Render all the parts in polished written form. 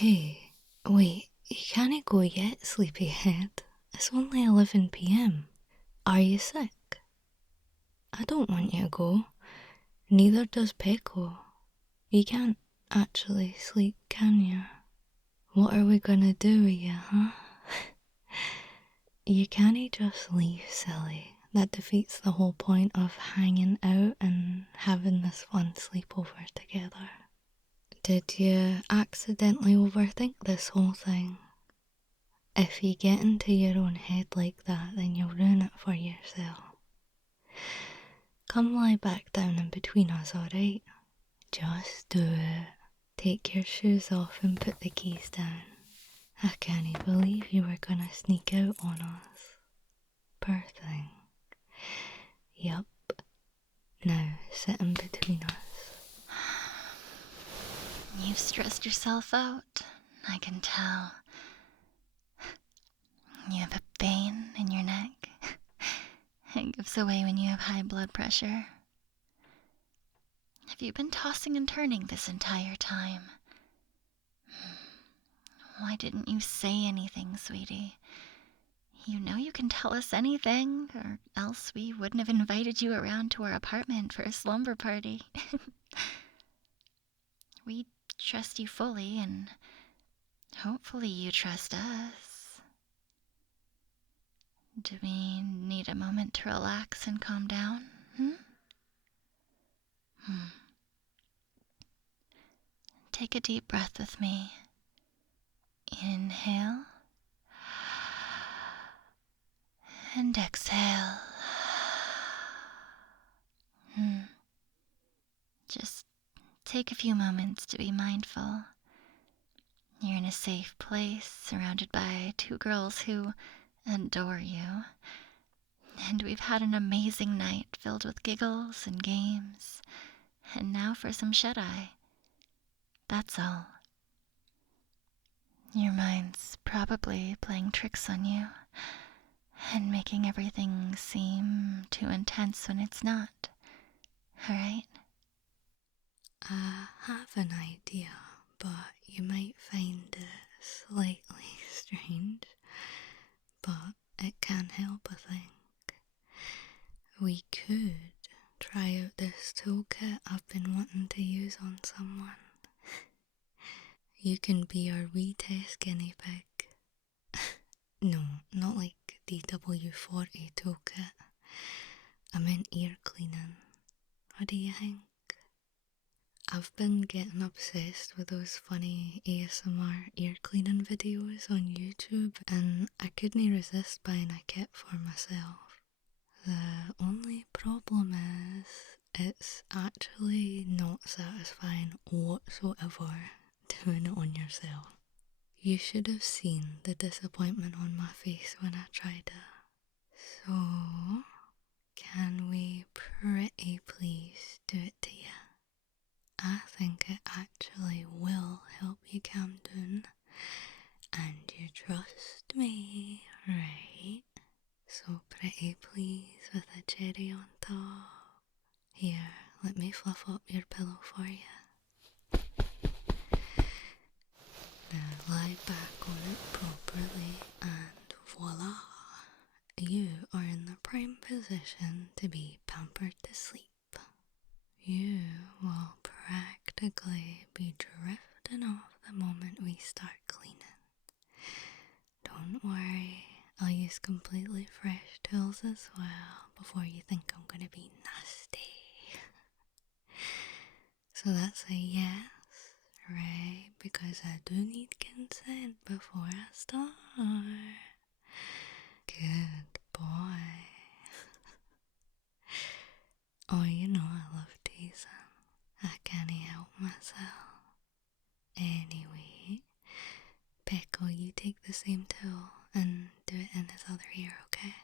Hey, wait, you can't go yet, sleepyhead. It's only 11 p.m. Are you sick? I don't want you to go. Neither does Pecco. You can't actually sleep, can you? What are we gonna do with you, huh? You can't just leave, silly. That defeats the whole point of hanging out and having this fun sleepover together. Did you accidentally overthink this whole thing? If you get into your own head like that, then you'll ruin it for yourself. Come lie back down in between us, alright? Just do it. Take your shoes off and put the keys down. I can't believe you were gonna sneak out on us. Poor thing. Yup. Now sit in between us. You've stressed yourself out, I can tell. You have a pain in your neck. It gives away when you have high blood pressure. Have you been tossing and turning this entire time? Why didn't you say anything, sweetie? You know you can tell us anything, or else we wouldn't have invited you around to our apartment for a slumber party. We trust you fully, and hopefully you trust us. Do we need a moment to relax and calm down? Take a deep breath with me. Inhale and exhale. Just take a few moments to be mindful. You're in a safe place, surrounded by two girls who adore you. And we've had an amazing night filled with giggles and games. And now for some shut-eye. That's all. Your mind's probably playing tricks on you and making everything seem too intense when it's not. Alright? I have an idea, but you might find it slightly strange. But it can help, I think. We could try out this toolkit I've been wanting to use on someone. You can be our wee test guinea pig. No, not like DW40 toolkit. I meant ear cleaning. What do you think? I've been getting obsessed with those funny ASMR ear cleaning videos on YouTube, and I couldn't resist buying a kit for myself. The only problem is it's actually not satisfying whatsoever doing it on yourself. You should have seen the disappointment on my face when I tried it. So, can we pretty please do it to you? I think it actually will help you calm down, and you trust me, right? So pretty please with a cherry on top. Here, let me fluff up your pillow for you. Now lie back on it properly and voila! You are in the prime position to be pampered to sleep. You will practically be drifting off the moment we start cleaning. Don't worry, I'll use completely fresh tools as well before you think I'm gonna be nasty. So that's a yes, right? Because I do need consent before I start. Good boy. Oh, you know I love teasing. I can't help myself. Anyway, Pecco, you take the same tool and do it in his other ear, okay?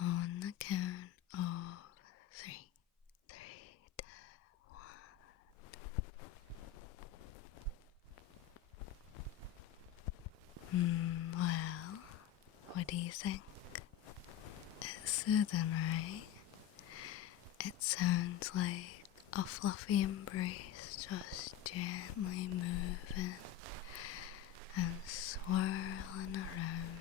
On the count of 3. 3, 2, 1. Well, what do you think? It's soothing, right? It sounds like a fluffy embrace just gently moving and swirling around.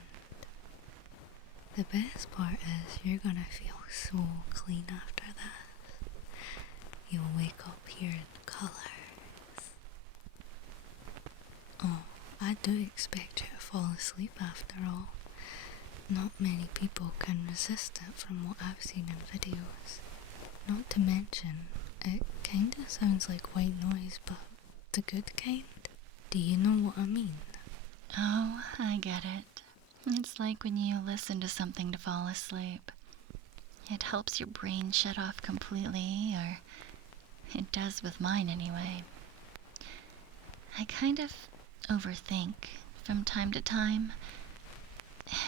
The best part is you're gonna feel so clean after this. You'll wake up hearing colours. Oh, I do expect you to fall asleep after all. Not many people can resist it from what I've seen in videos. Not to mention, it kinda sounds like white noise, but the good kind. Do you know what I mean? Oh, I get it. It's like when you listen to something to fall asleep. It helps your brain shut off completely, or it does with mine anyway. I kind of overthink from time to time,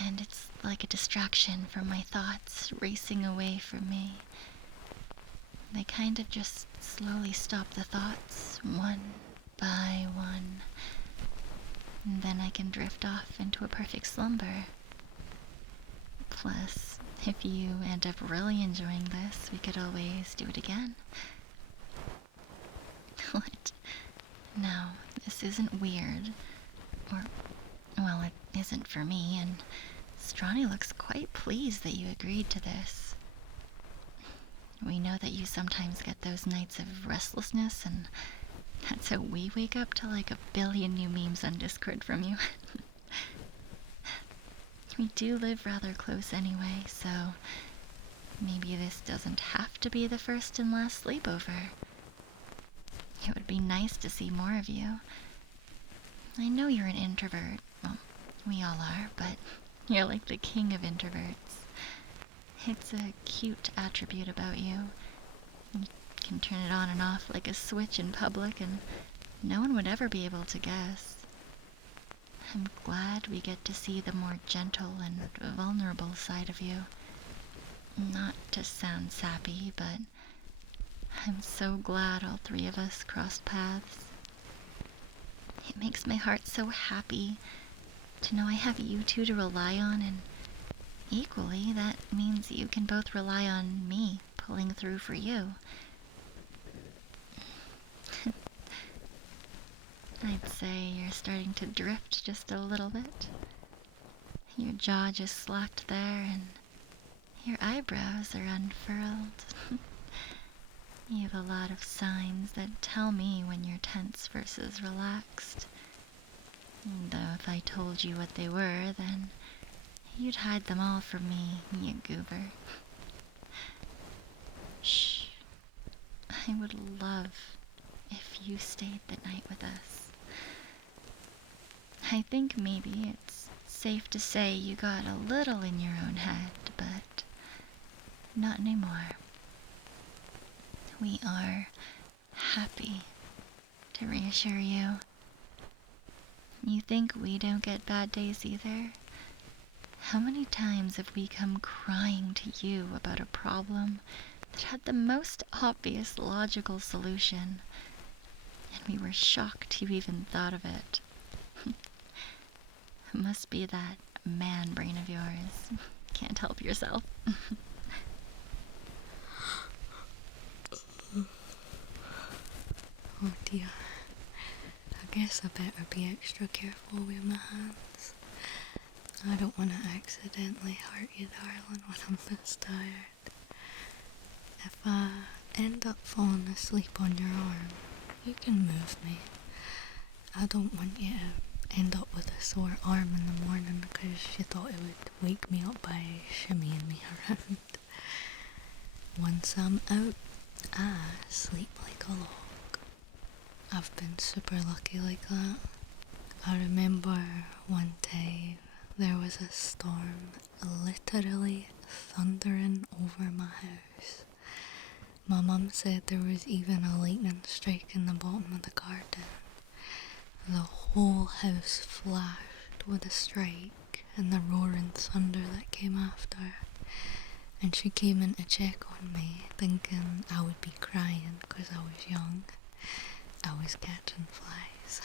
and it's like a distraction from my thoughts racing away from me. They kind of just slowly stop the thoughts, one by one, and then I can drift off into a perfect slumber. Plus, if you end up really enjoying this, we could always do it again. What? No, this isn't weird. Or, well, it isn't for me, and Stronny looks quite pleased that you agreed to this. We know that you sometimes get those nights of restlessness, and that's how we wake up to like a billion new memes on Discord from you. We do live rather close anyway, so maybe this doesn't have to be the first and last sleepover. It would be nice to see more of you. I know you're an introvert. Well, we all are, but you're like the king of introverts. It's a cute attribute about you. You can turn it on and off like a switch in public, and no one would ever be able to guess. I'm glad we get to see the more gentle and vulnerable side of you. Not to sound sappy, but I'm so glad all three of us crossed paths. It makes my heart so happy to know I have you two to rely on, and equally, that means you can both rely on me pulling through for you. I'd say you're starting to drift just a little bit. Your jaw just slacked there, and your eyebrows are unfurled. You have a lot of signs that tell me when you're tense versus relaxed. Though if I told you what they were, then you'd hide them all from me, you goober. Shh. I would love if you stayed the night with us. I think maybe it's safe to say you got a little in your own head, but not anymore. We are happy to reassure you. You think we don't get bad days either? How many times have we come crying to you about a problem that had the most obvious logical solution, and we were shocked you even thought of it? It must be that man brain of yours. Can't help yourself. Oh dear. I guess I better be extra careful with my hands. I don't want to accidentally hurt you, darling, when I'm this tired. If I end up falling asleep on your arm, you can move me. I don't want you to end up with a sore arm in the morning because you thought it would wake me up by shimmying me around. Once I'm out, I sleep like a log. I've been super lucky like that. I remember one time there was a storm literally thundering over my house. My mum said there was even a lightning strike in the bottom of the garden. The whole house flashed with a strike and the roaring thunder that came after. And she came in to check on me, thinking I would be crying because I was young. I was catching flies.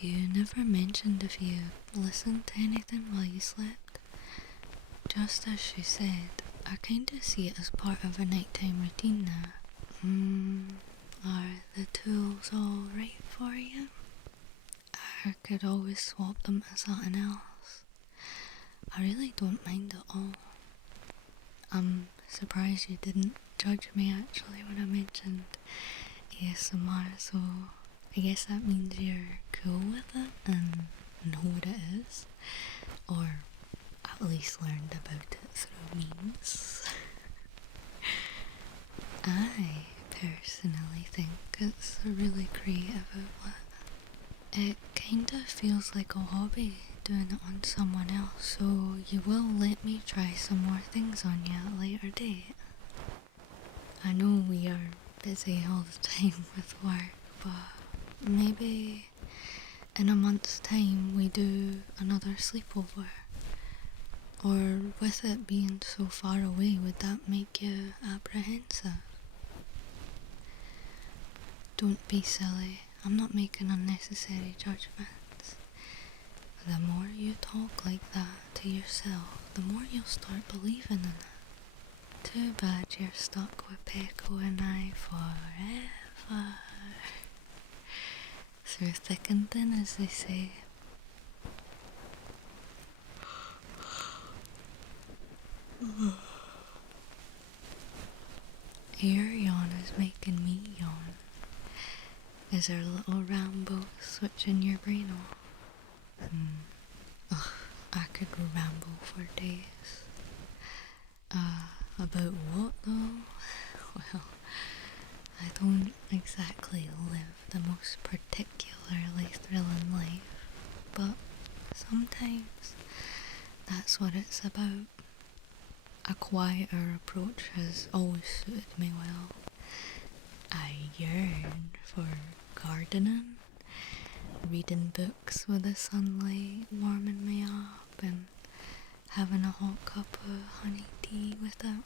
You never mentioned if you listened to anything while you slept. Just as she said, I kinda see it as part of a nighttime routine now. Are the tools all right for you? I could always swap them to something else. I really don't mind at all. I'm surprised you didn't judge me actually when I mentioned ASMR, so I guess that means you're cool with it and know what it is, or at least learned about it through memes. I personally think it's a really creative outlet. It kind of feels like a hobby doing it on someone else, so you will let me try some more things on you at a later date. I know we are busy all the time with work, but maybe in a month's time we do another sleepover. Or with it being so far away, would that make you apprehensive? Don't be silly. I'm not making unnecessary judgments. The more you talk like that to yourself, the more you'll start believing in it. Too bad you're stuck with Pecco and I forever. Through thick and thin, as they say. Your yawn is making me yawn. Is our little ramble switching your brain off? Ugh, I could ramble for days. About what though? Well, I don't exactly live the most particularly thrilling life, but sometimes that's what it's about. A quieter approach has always suited me well. I yearn for gardening, reading books with the sunlight warming me up, and having a hot cup of honey tea with it.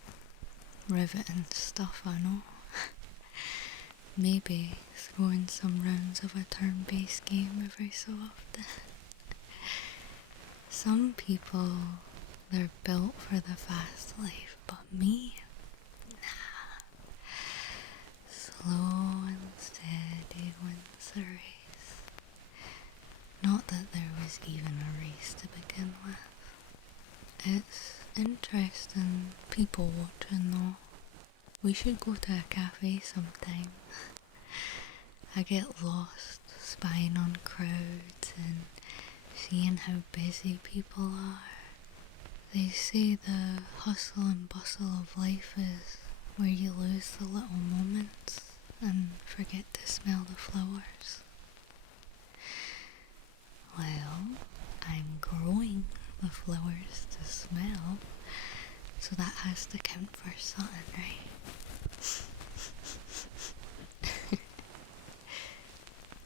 Riveting stuff, I know. Maybe throwing some rounds of a turn-based game every so often. Some people, they're built for the fast life, but me, nah. Slow and steady wins the race. Not that there was even a race to begin with. It's interesting people watching though. We should go to a cafe sometime. I get lost spying on crowds and seeing how busy people are. They say the hustle and bustle of life is where you lose the little moments and forget to smell the flowers. Well, I'm growing the flowers to smell, so that has to count for something, right?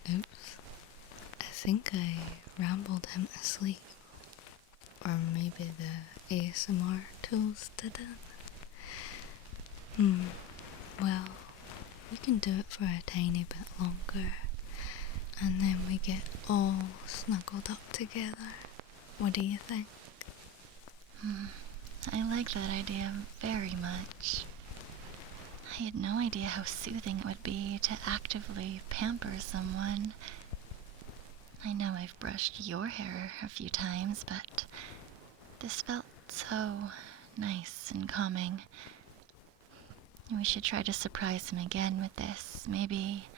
Oops, I think I rambled him asleep. Or maybe the ASMR tools did it. Well, we can do it for a tiny bit longer, and then we get all snuggled up together. What do you think? I like that idea very much. I had no idea how soothing it would be to actively pamper someone. I know I've brushed your hair a few times, but this felt so nice and calming. We should try to surprise him again with this. Maybe,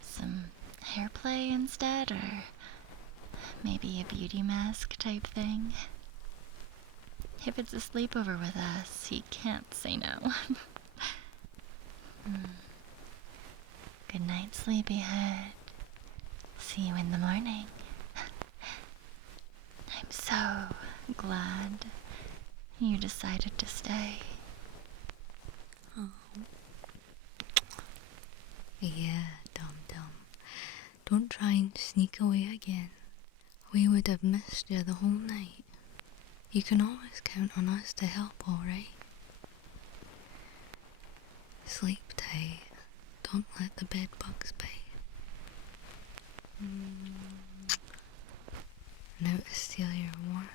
some hair play instead, or maybe a beauty mask type thing. If it's a sleepover with us, he can't say no. Good night, sleepyhead. See you in the morning. I'm so glad you decided to stay. Oh. Yeah, dum-dum. Don't try and sneak away again. We would have missed you the whole night. You can always count on us to help, alright? Sleep tight. Don't let the bed bugs bite. Now to steal your warmth.